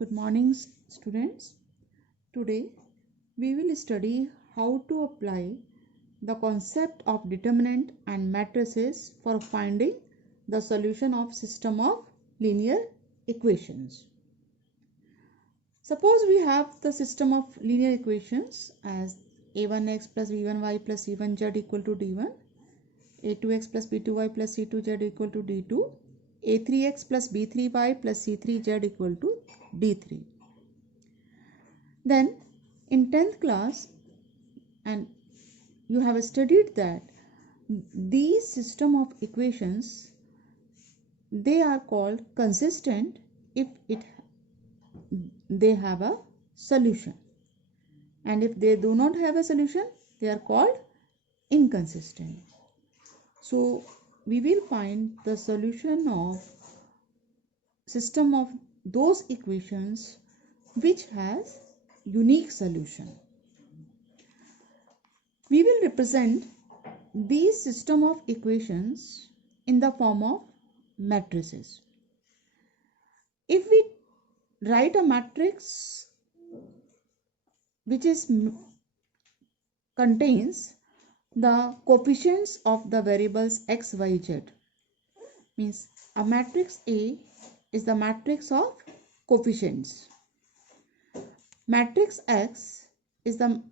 Good morning, students. Today we will study how to apply the concept of determinant and matrices for finding the solution of system of linear equations. Suppose we have the system of linear equations as a1x plus b1y plus c1z equal to d1, a2x plus b2y plus c2z equal to d2, a3x plus b3y plus c3z equal to d3. Then in 10th class, and you have studied that these system of equations, they are called consistent if they have a solution, and if they do not have a solution, they are called inconsistent. So we will find the solution of system of those equations which has unique solution. We will represent these system of equations in the form of matrices. If we write a matrix which contains the coefficients of the variables x, y, z, means a matrix A is the matrix of coefficients. Matrix X is the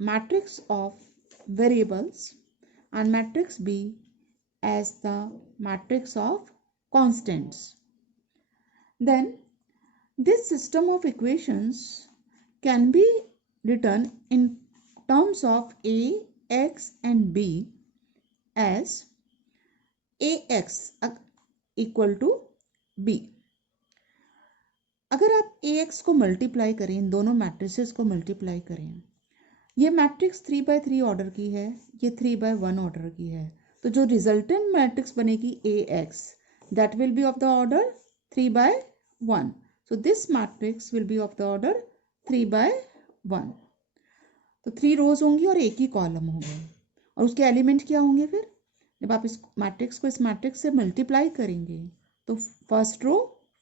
matrix of variables, and matrix B as the matrix of constants. Then this system of equations can be written in terms of A, X and B as AX equal to B. अगर आप AX को मल्टीप्लाई करें, इन दोनों मैट्रिसेस को मल्टीप्लाई करें, ये मैट्रिक्स 3/3 ऑर्डर की है, ये 3/1 ऑर्डर की है, तो जो रिजल्टेंट मैट्रिक्स बनेगी AX, that will be of the order 3/1. So this matrix will be of the order 3/1. तो 3 रोज होंगी और एक ही कॉलम होंगे, और उसके एलिमेंट क्या होंगे? फिर जब आप इस मैट्रिक्स को इस मैट्रिक्स से मल्टीप्लाई करेंगे तो फर्स्ट रो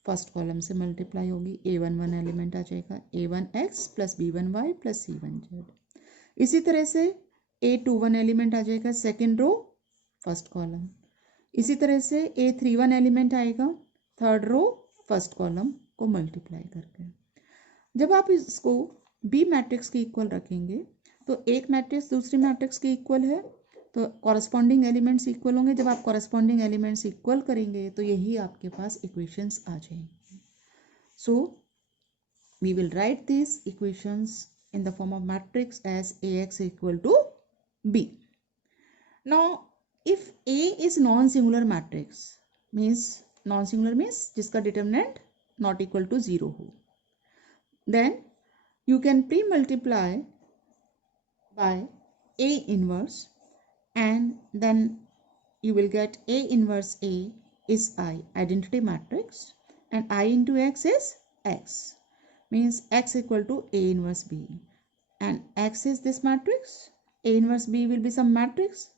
फर्स्ट कॉलम से मल्टीप्लाई होगी, a11 एलिमेंट आ जाएगा, a1x plus b1y plus c1z. इसी तरह से a21 एलिमेंट आ जाएगा सेकेंड रो फर्स्ट कॉलम. इसी तरह से a31 एलिमेंट आएगा थर्ड रो फर्स्ट कॉलम को मल्टीप्लाई करके. जब आप इसको बी मैट्रिक्स के इक्वल रखेंगे तो एक मैट्रिक्स दूसरी मैट्रिक्स के इक्वल है, तो कॉरस्पॉन्डिंग एलिमेंट्स इक्वल होंगे. जब आप कॉरस्पॉन्डिंग एलिमेंट्स इक्वल करेंगे तो यही आपके पास इक्वेशंस आ जाएंगी. So we will write this equations in the form of matrix as AX equal to B. Now, if A is non-singular matrix, means non-singular means जिसका determinant not equal to 0 हो, then you can pre-multiply by A inverse, and then you will get A inverse A is I, identity matrix, and I into X is X. Means X equal to A inverse B, and X is this matrix, A inverse B will be some matrix.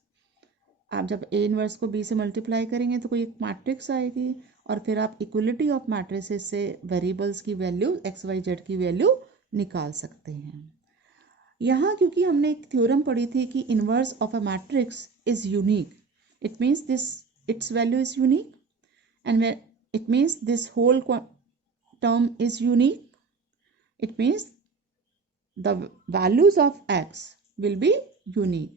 आप जब A inverse को B से मल्टीप्लाई करेंगे तो कोई एक मैट्रिक्स आएगी, और फिर आप इक्वलिटी ऑफ मैट्रिसेस से वेरिएबल्स की वैल्यू एक्स वाई जेड की वैल्यू निकाल सकते हैं. यहाँ क्योंकि हमने एक थ्योरम पढ़ी थी कि inverse of a matrix is unique, it means this its value is unique, and it means this whole term is unique. It means the values of x will be unique.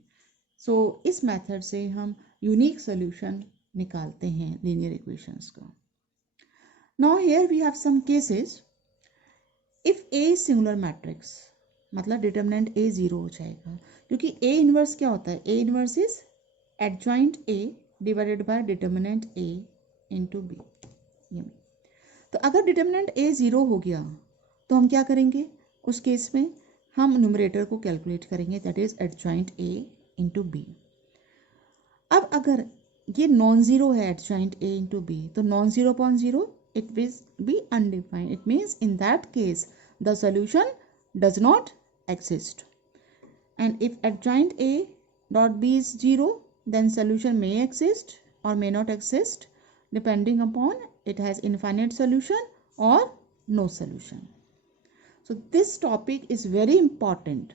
So इस मेथड से हम unique solution निकालते हैं linear equations का. Now here we have some cases. If A is singular matrix, मतलब determinant A 0 हो जाएगा, क्योंकि A इनवर्स क्या होता है? A inverse is adjoint A divided by determinant A into B. तो अगर डिटर्मिनेंट A 0 हो गया तो हम क्या करेंगे? उस केस में हम न्यूमरेटर को कैलकुलेट करेंगे, that is adjoint A into B. अब अगर ये नॉन ज़ीरो है एडजॉइंट A इंटू B, तो non zero upon zero it will be undefined. It means in that case the solution does not exist. And if adjoint A dot B is zero, then solution may exist or may not exist depending upon it has infinite solution or no solution. So this topic is very important,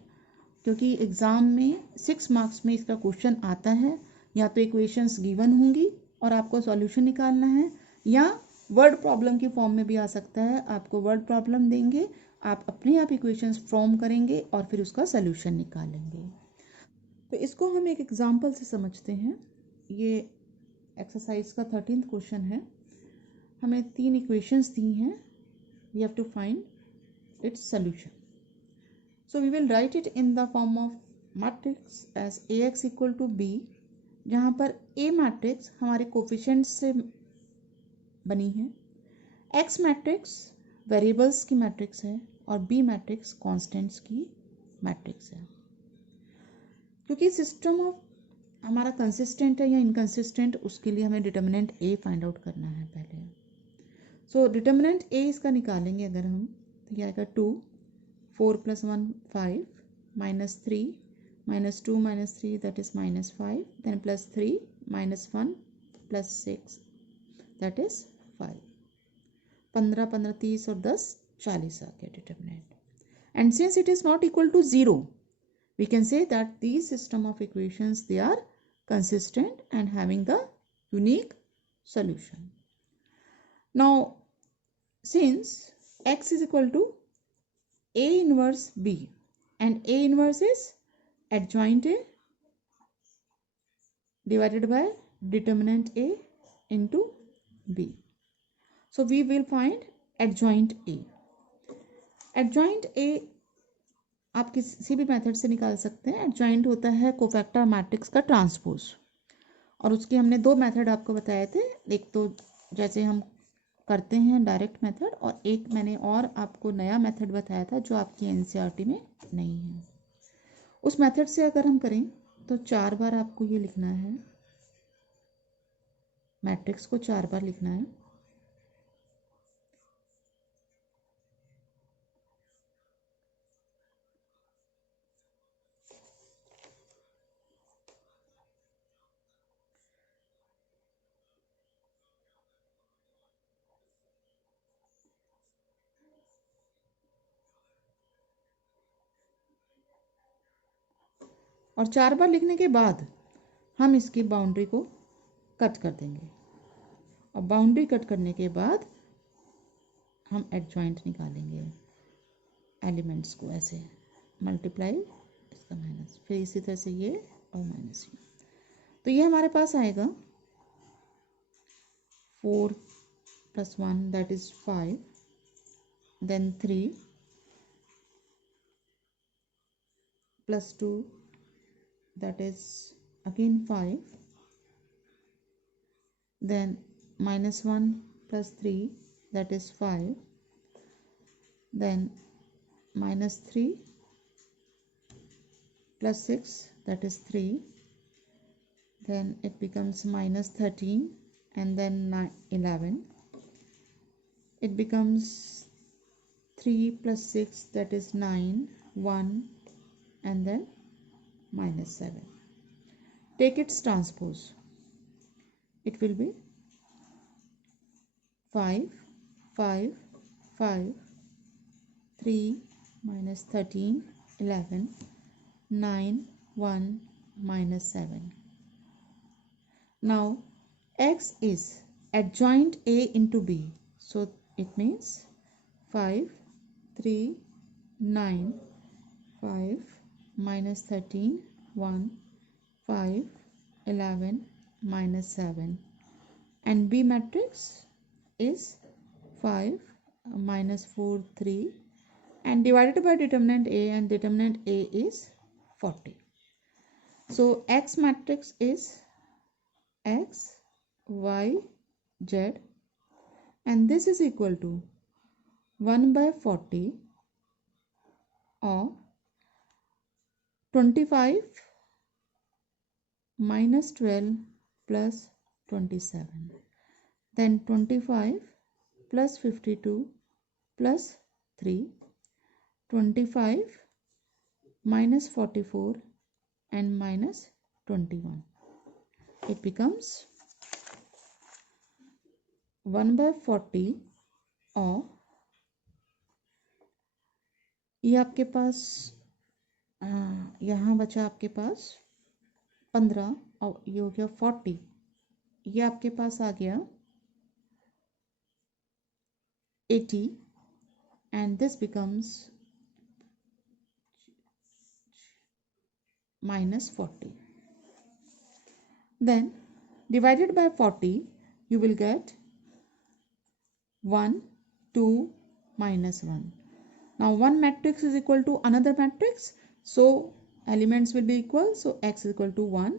क्योंकि exam में 6 मार्क्स में इसका क्वेश्चन आता है. या तो equations given होंगी और आपको सॉल्यूशन निकालना है, या वर्ड प्रॉब्लम की फॉर्म में भी आ सकता है. आपको वर्ड प्रॉब्लम देंगे, आप अपने आप इक्वेशंस फॉर्म करेंगे और फिर उसका सॉल्यूशन निकालेंगे. तो इसको हम एक एग्जांपल से समझते हैं. ये एक्सरसाइज का 13th क्वेश्चन है. हमें 3 इक्वेशंस दी हैं. We have to find its solution. So we will write it in the form of matrix as Ax equal to B, जहाँ पर A मैट्रिक्स हमारे कोफिशिएंट से बनी है, X मैट्रिक्स वेरिएबल्स की मैट्रिक्स है और B मैट्रिक्स कांस्टेंट्स की मैट्रिक्स है. क्योंकि सिस्टम ऑफ हमारा कंसिस्टेंट है या इनकंसिस्टेंट, उसके लिए हमें डिटर्मिनेंट A फाइंड आउट करना है पहले. सो डिटर्मिनेंट A इसका निकालेंगे अगर हम, तो क्या आएगा 2, 4 + 1 5, -3 -2 -3 that is -5, then +3 -1 +6 that is 5. 15 15 30 और 10 40 आ गया determinant. And since it is not equal to 0, we can say that these system of equations, they are consistent and having the unique solution. Now since x is equal to A inverse B and A inverse is adjoint A divided by determinant A into B. So we will find adjoint A. Adjoint A आप किसी भी मेथड से निकाल सकते हैं. एडजॉइंट होता है cofactor matrix का ट्रांसपोज, और उसके हमने 2 मेथड आपको बताए थे. एक तो जैसे हम करते हैं डायरेक्ट मेथड, और एक मैंने और आपको नया मेथड बताया था जो आपकी एनसीईआरटी में नहीं है. उस मेथड से अगर हम करें तो 4 बार आपको ये लिखना है, मैट्रिक्स को 4 बार लिखना है. और 4 बार लिखने के बाद हम इसकी बाउंड्री को कट कर देंगे, और बाउंड्री कट करने के बाद हम एडजॉइंट निकालेंगे. एलिमेंट्स को ऐसे मल्टीप्लाई, इसका माइनस, फिर इसी तरह से ये और माइनस ये. तो ये हमारे पास आएगा 4 + 1 that is 5, then 3 + 2 that is again 5, then -1 + 3 that is 5, then -3 + 6 that is 3, then it becomes -13 and then 11. It becomes 3 + 6 that is 9, 1 and then -7. Take its transpose. It will be 5 5 5 3 -13 11 9 1 -7. Now x is adjoint A into B, so it means 5 3 9 5 -13 1 5 11 -7, and B matrix is 5 -4 3, and divided by determinant A, and determinant A is 40. So X matrix is X Y Z, and this is equal to 1/40 or 25 -12 + 27, then 25 + 52 + 3, 25 -44 and -21. It becomes 1/40 or ये आपके पास यहाँ बचा आपके पास 15 और ये हो गया 40, ये आपके पास आ गया 80 and this becomes minus 40. Then divided by 40 you will get 1, 2, minus 1. Now one matrix is equal to another matrix, so elements will be equal. So x is equal to 1,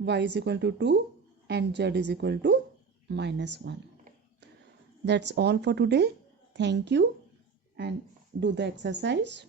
y is equal to 2 and z is equal to minus 1. That's all for today. Thank you and do the exercise.